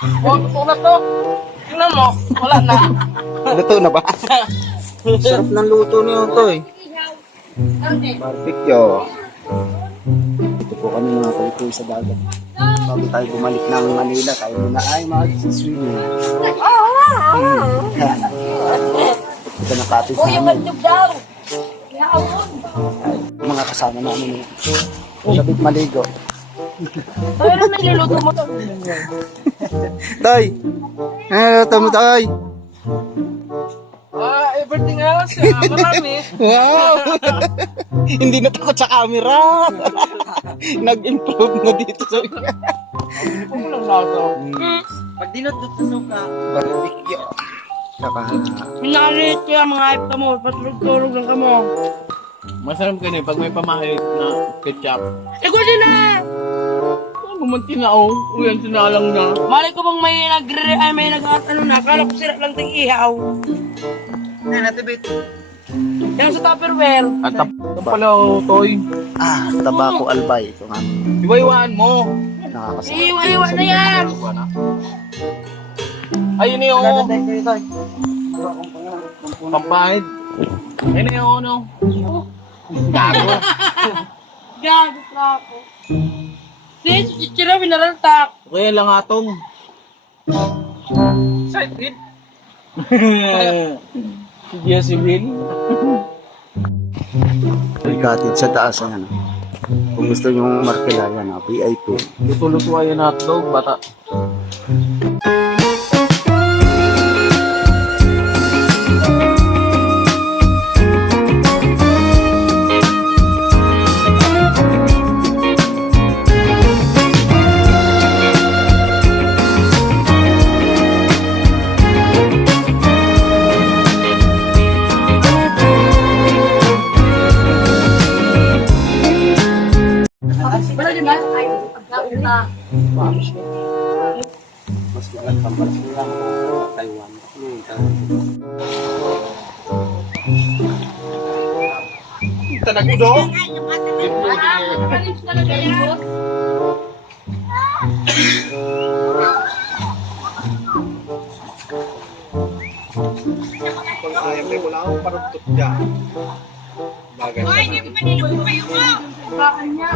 Oh, totoo na to. Tingnan mo, wala na. Luto na ba? Sarap ng luto niyo to eh. Barbecue. Ito po kami mga kalikoy sa dagat. Bago tayo bumalik ng Manila, tayo muna ay mag-swimming. Ito na kapis namin. Mga kasama namin. Sabit maligo. Pero niluluto mo to. Tay! Niluluto mo, Tay! Everything else, marami. Wow! Hindi na takot sa camera. Nag-improve na dito sa Kumulang lasa. Pag dinudot sa suka, barbecue. Saka, Minalit ko yung mga hype ka mo, patulog-tulog lang ka mo. masarap ka pag may pamahit na ketchup. Ikaw din na! Bumunti na oh. Uyan, sinalang na. Mali ko bang may nag-ano na, akala ko sila lang ting-ihaw. Yan, natibit. Yan sa Tupperware. At tapos pala oh, Toy. tabako albay. Ito nga Iwaywaan mo. nakakasama. Iwa na yan! Ayun yung pampahid. Ayun na yung ano. Gago. Gago na ako. Sis, chichira, minaraltak. Kaya lang atong. Side hit. Si Jesse Will. Rigatid sa taas yan. Kung gusto nyo markila yan, VIP. Luto-luto ayun na hotdog, bata. Wala din ba? Ay, na. Mas magandang pambalas lang Taiwan. Tanagudo. Panis talaga yan, boss. Kung ayaw ko lang ako parang tutya. Bagay. Ay, hindi ko pa niluto kayo mo. Bakit niya?